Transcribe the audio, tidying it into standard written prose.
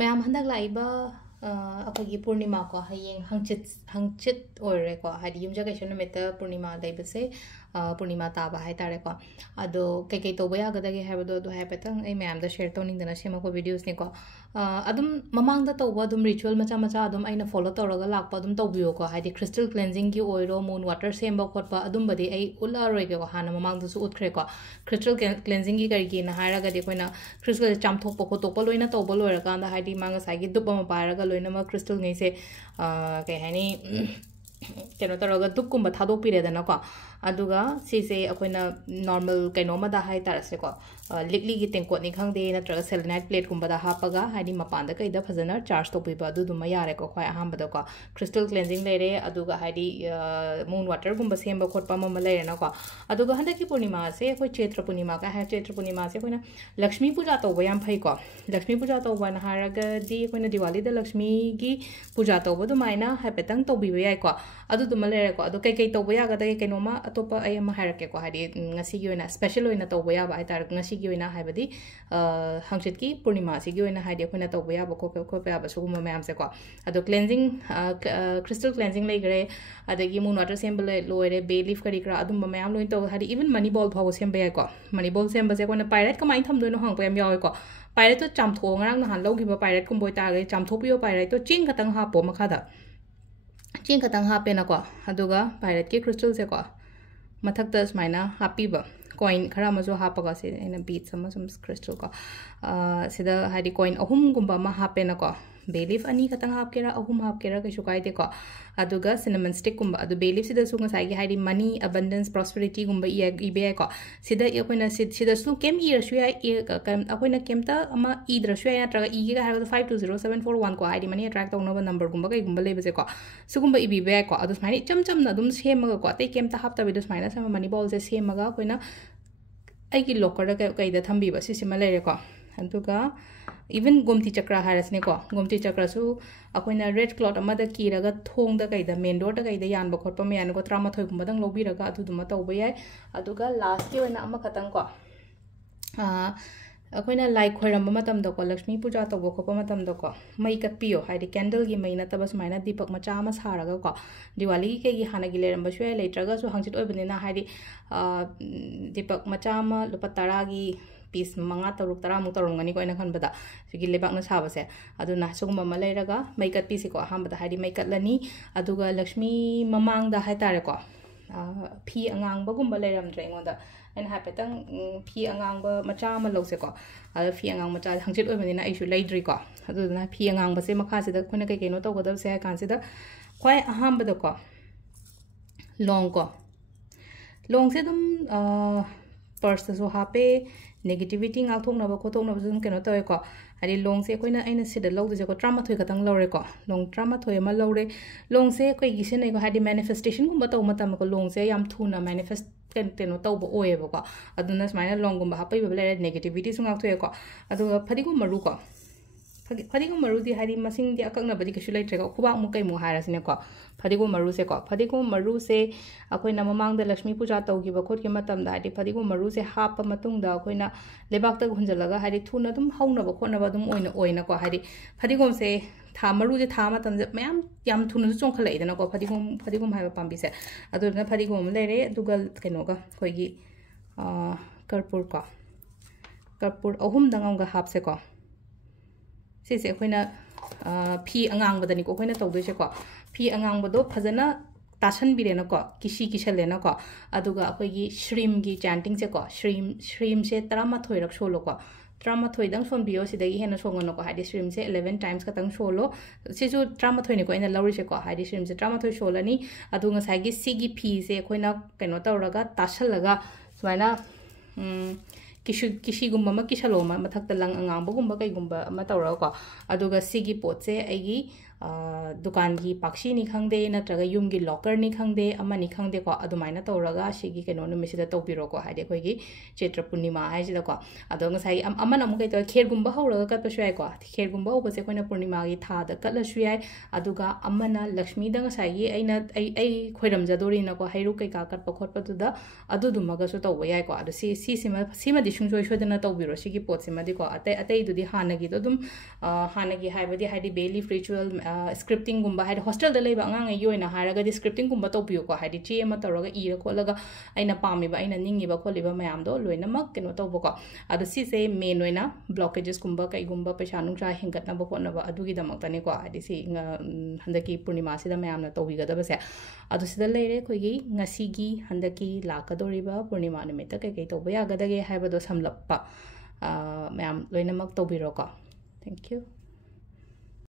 ma'am हंदक Laiba अखोगी पूर्णिमा को हयेंग हंचित ओइरे को हादि युमजा कैशन नुमित पूर्णिमा लेबसे पूर्णिमा ताबा हाय तारे को अदो कई तौबा यागदगे हायबदो अदो हायपेतंग ए मैम द शेयर तौनिंगदना सेमको वीडियोस ने को अदुम ममांग द तौबा अदुम रिचुअल मचा मचा अदुम आइना फॉलो तौरगा लाकपा अदुम तौबियो को हादि क्रिस्टल क्लेंजिंग की ओइरो मून वाटर सेमबा खोटपा अदुम बदि ए उला रोइगे को हाना ममांग दसु उतख्रे को क्रिस्टल क्लेंजिंग की करगी ना हायरागदि कोइना क्रिस्टल चामथोकपा खोटोकपा लोइना तौबा लोइरकांदा हादि मांग साइगी दुप अमा पायरागा लोइना क्रिस्टल ngैसे कई हानी कनो तौरगा दुपकुंबा थादोकपिरेदनाको अदुगा सिसे अखोइना नॉर्मल कइनोमदा हाय तारसेको लिकली की टेंकोटनी खंगदे नत्रगा सेलेनाइट प्लेट कुंबदा हापगा हादि मपानदा कइदा फजना चार्ज तोपिबा अदुदुमा यारेको ख्वाइ अहामबदको क्रिस्टल क्लेंजिंग लेरे अदुगा हादि मून वाटर गुंबा सेमबा खोटपा मम लेरेनाको अदुगा हंदकी पूर्णिमा से अखोइ चैत्र पूर्णिमा का है चैत्र पूर्णिमा से अखोइना लक्ष्मी पूजा तौबा याम फैको लक्ष्मी पूजा तौबा ना हारगदि अखोइना दिवाली द लक्ष्मी की पूजा तौबा दुमाइना हाइपेतंग तौबिबा याइको अदुदुमा लेरेको अदु कई तौबा यागदगे कइनोमा अतोपा आई अमा हायरकेको हादि ngasi gi oina special oina tauba yaba hai tar ngasi gi oina haibadi hangchit ki purnima si gi oina haidi akoina tauba yaba ko pe aba suguma mayam se ko ado cleansing crystal cleansing lai gre adagi moon water symbol loire bay leaf kari kra adum mayam loin to hadi even money ball phaw sem bay ko money ball sem ba se ko na pirate kamai tham do no hang pa yam yaw ko pirate to chamtho ngarang na han lo gi ba pirate kum boy ta ge chamtho piyo pirate to ching khatang ha po makha da ching khatang ha pe na ko aduga pirate ki crystal se ko मथक्ता सुमाइना हापीबा coin खरा मजो हापगा से एना beat सम crystal को सिदा हादि coin अहुम गुंबा मा हापेना को बेलीफ अनि खतंग हापकेरा अहुम हापकेरा कैसु कायदे को अदुगा सिनेमन स्टिक गुंबा अदु बेलीफ सिदा सु ngसाई हादि मनी अबंडेंस प्रॉस्पेरिटी गुंबा इबे को सिदा यकोइना सिदा सु केम इरसु या अकोइना केमता अमा इद्रसु या नत्रगा इगे हारगा 520741 को हादि मनी अट्रैक्ट तौनबा नंबर गुंबा कै गुंबा लेबसे को सुगुंबा इबे को अदु स्माइनी चमचम ना दुम सेमगा को अतै केमता हापता बिदु स्माइना सम मनी बॉल से सेमगा कोइना आइकी लोकर कैदा थम्बीबा सिसिमा लेरे को अदुगा इवन गोमती चक्र हारसने को गोमती चक्र सु अखोइना रेड क्लॉथ अमदा कीरगा थोंगदा कैदा मेन डोर दा कैदा यानबा खोटपा मयान को 38 गुमदंग लोबिरगा अदुदुमा तौबा याय अदुगा लास्ट के ओइना अमा खतंग को अखोइना लाइक खोरम मतम दको लक्ष्मी पूजा तौबा खोपा मतम दको मई कत्पियो हाइदि कैंडल की मई नतबा सुमाइना दीपक मचा अमा सारगा को दिवाली के की हाना की लेरम बसु लेत्रगा सु हंगचित ओइबनिना हाइदि दीपक मचा अमा लुपा 10 की पीस मंगा तरुक तरामुक तरुंगनी को खनबदा सिगी लेबाकना साबसे अदुना सुगुम म लेरगा मैकत पीसी को हामबदा हाइदि मैकतलनी अदुगा लक्ष्मी ममांगदा हाइतारे को फी अंगांगबगुम लेरमद्रे इंगोदा एन हापेतंग फी अंगांग मचा अमा लौसे को फी अंगांग मचा हंगचित ओइबनिना आइसु लेद्री को अदुना फी अंगांग बसे मखा से कोइना कई कइनो तौगदबसे हाय कांसिदा ख्वाइ अहामबदा को लोंग से दुम पर्स सो हापे नेगेटिविटी गाथोंनबा खोथोंनबा जुम केनो तोय को हादि लोंग से कोइना आइना सिदा लौदसे को 38 खतंग लौरे को लोंग 38 अमा लौरे लोंग से कोइ गिसिनै को हादि मैनिफेस्टेशन गुम तौ मतम को लोंग से याम थुना मैनिफेस्ट केनो तौबा ओयेबो को अदुना स्माइना लोंग गुम हापै बले नेगेटिविटी सुंग गाथोय को अदुगा फदिगु मरु को फदिगु मरुदी हादि मसिंग दि अकंगनबदि कछु लेट्रेको खुबा मु कै मु हारसने को फदिगु मरु से को फदिगु मरु से अखोइना ममांग द लक्ष्मी पूजा तौगी बखोट के मतम दा हादि फदिगु मरु से हाप मतुंग दा अखोइना लेबाक त हुंजलगा हादि थुना दुम हौनबा खोनबा दुम ओइना को हादि फदिगुम से था मरु जे था मतम जे मयाम याम थुना चोंखलैदना को फदिगुम हाइबा पाम्बी से अदुना फदिगुम लेरे दुगल केनोगा खोइगी कर्पूर अहुम दंगमगा हाप से को सिसे अखोइना फी अंगांगबदनी को अखोइना तौदोइसे को फी अंगांगबदो फजना तासन बिरेना को किसी किसलेना को अदुगा अखोइगी श्रीम की चैंटिंग से को श्रीम से 38 रक सोलो को 38 दंग सोनबियो सिदगी हेना सोंगनो को हादि श्रीम से 11 टाइम्स खतंग सोलो सिसु 38 ने को इन लौरी से को हादि श्रीम से 38 सोलनी अदु ngसाइगी सिगी फी से अखोइना केनो तौरगा तासलगा सुमाइना किसी किसलो मथक्ता लंग अंगांबगुंबा कईगुंबा अमा तौरा को अदुगा सिगी पोट से आइगी दुकान की पाक्षी नि खंगदे नत्रगा युम की लॉकर नि खंगदे अमनि खंगदे को अदुमाइना तौरगा सिगी केनो नुमिसिदा तौबिरो को हाइदे कोइगी चैत्र पूर्णिमा हाइसिदा को अदो ngasai amana amu kai to kher gumba hawraga kat pashu ai ko kher gumba ho base koina purnima gi tha da kat la shu ai aduga amana lakshmi da ngasai gi aina ai khoiram jadori na ko hairu kai ka kat pa khot pa tu da adu du maga su to wai ko adu sima di shung choi na to biro sigi pot sima di ko atai du di hana gi to dum hana gi hai badi hai di belief ritual scripting gumba hai hostel da leiba ngang ai yoina haraga di scripting gumba to biyo ko hai di chi ma to raga ira ko laga aina pami ba aina ningi ba ko liba mayam do loina mak keno to bo ko adu si se main oina blockages gumba kai gumba paisa nungsa hingat na bokon na ba adu gi damak tani ko adi si handaki purnima sida mayam na tobi gada base adu sida leire khoi gi ngasi gi handaki lakadori ba purnima nimita kai kai toba ya gada ge haiba do samlappa mayam loina mak tobiro ko thank you